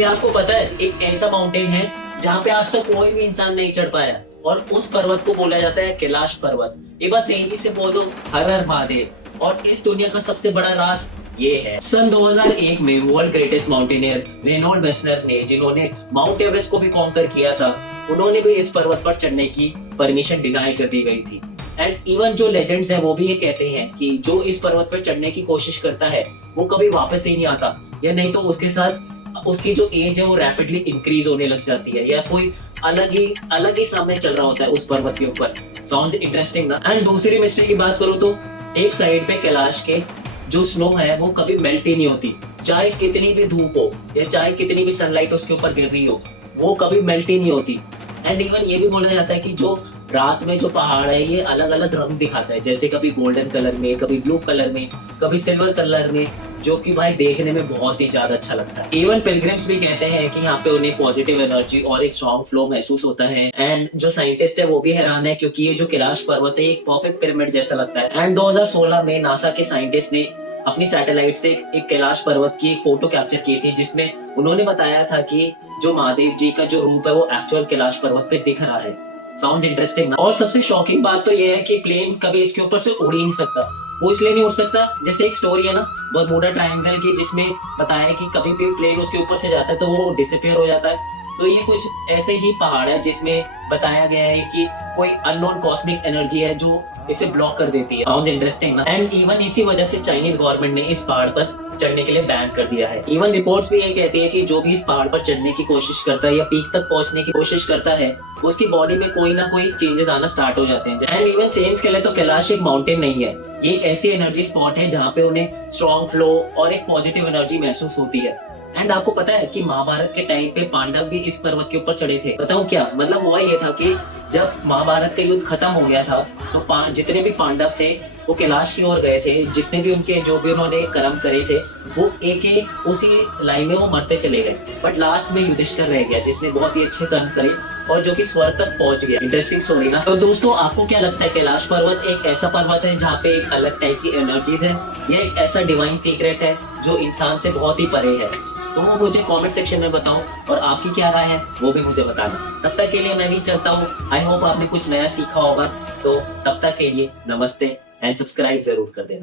क्या आपको पता है एक ऐसा माउंटेन है जहाँ पे आज तक कोई भी इंसान नहीं चढ़ पाया और उस पर्वत को बोला जाता है कैलाश पर्वत। एक बार तेजी से बोल दो, हर हर महादेव। और इस दुनिया का सबसे बड़ा राज ये है। सन 2001 में world greatest mountaineer Reinhold Messner ने, जिन्होंने माउंट एवरेस्ट को भी कॉन्कर किया था, उन्होंने भी इस पर्वत पर चढ़ने की परमिशन डिनाई कर दी गई थी। एंड इवन जो लेजेंड्स है वो भी ये कहते हैं कि जो इस पर्वत पर चढ़ने की कोशिश करता है वो कभी वापस ही नहीं आता, या नहीं तो उसके साथ उसकी जो एज है वो रैपिडली इंक्रीज होने लग जाती है, या कोई अलग ही समय चल रहा होता है उस पर्वत के ऊपर। साउंड्स इंटरेस्टिंग ना। एंड दूसरी मिस्ट्री की बात करूँ तो एक साइड पे कैलाश के जो स्नो है वो कभी मेल्ट ही नहीं होती, चाहे कितनी भी धूप हो या चाहे कितनी भी सनलाइट उसके ऊपर गिर रही हो, वो कभी मेल्ट ही नहीं होती। एंड इवन ये भी बोला जाता है कि जो रात में जो पहाड़ है ये अलग अलग रंग दिखाता है, जैसे कभी गोल्डन कलर में, कभी ब्लू कलर में, कभी सिल्वर कलर में, जो कि भाई देखने में बहुत ही ज्यादा अच्छा लगता है। इवन पिलग्रिम्स भी कहते हैं कि यहाँ पे उन्हें पॉजिटिव एनर्जी और एक स्ट्रॉन्ग फ्लो महसूस होता है। एंड जो साइंटिस्ट है वो भी हैरान है, क्योंकि ये जो कैलाश पर्वत है एक परफेक्ट पिरामिड जैसा लगता है। एंड 2016 में नासा के साइंटिस्ट ने अपनी सैटेलाइट से एक कैलाश पर्वत की एक फोटो कैप्चर की थी, जिसमें उन्होंने बताया था कि जो महादेव जी का जो रूप है वो एक्चुअल कैलाश पर्वत पे दिख रहा है। साउंड्स इंटरेस्टिंग ना। और सबसे शॉकिंग बात तो ये है कि प्लेन कभी इसके ऊपर से उड़ ही नहीं सकता। वो इसलिए नहीं उड़ सकता, जैसे एक स्टोरी है ना बरमूडा ट्रायंगल की, जिसमें बताया है कि कभी भी प्लेन उसके ऊपर से जाता है तो वो डिसअपीयर हो जाता है। तो ये कुछ ऐसे ही पहाड़ है जिसमें बताया गया है कि कोई अननोन कॉस्मिक एनर्जी है जो इसे ब्लॉक कर देती है। साउंड्स इंटरेस्टिंग ना। एंड इवन इसी वजह से चाइनीज गवर्नमेंट ने इस पहाड़ पर चढ़ने के लिए बैन कर दिया है। इवन रिपोर्ट्स भी ये कहती है कि जो भी इस पहाड़ पर चढ़ने की कोशिश करता है या पीक तक पहुंचने की कोशिश करता है, उसकी बॉडी में कोई ना कोई चेंजेस आना स्टार्ट हो जाते हैं। एंड इवन साइंस के लिए तो कैलाश एक माउंटेन नहीं है, ये एक ऐसी एनर्जी स्पॉट है जहाँ पे उन्हें स्ट्रॉन्ग फ्लो और एक पॉजिटिव एनर्जी महसूस होती है। एंड आपको पता है कि महाभारत के टाइम पे पांडव भी इस पर्वत के ऊपर चढ़े थे। बताऊं क्या मतलब? हुआ ये था कि जब महाभारत का युद्ध खत्म हो गया था तो जितने भी पांडव थे वो कैलाश की ओर गए थे। जितने भी उनके जो भी उन्होंने कर्म करे थे वो एक एक उसी लाइन में वो मरते चले गए। बट लास्ट में युधिष्ठिर रह गया, जिसने बहुत ही अच्छे कर्म करे और जो कि स्वर्ग तक पहुंच गया। इंटरेस्टिंग स्टोरी ना। तो दोस्तों, आपको क्या लगता है कैलाश पर्वत एक ऐसा पर्वत है जहाँ पे एक अलग टाइप की एनर्जीज है, या एक ऐसा डिवाइन सीक्रेट है जो इंसान से बहुत ही परे है? तो वो मुझे कमेंट सेक्शन में बताओ, और आपकी क्या राय है वो भी मुझे बताना। तब तक के लिए मैं भी चलता हूँ। आई होप आपने कुछ नया सीखा होगा। तो तब तक के लिए नमस्ते एंड सब्सक्राइब जरूर कर देना।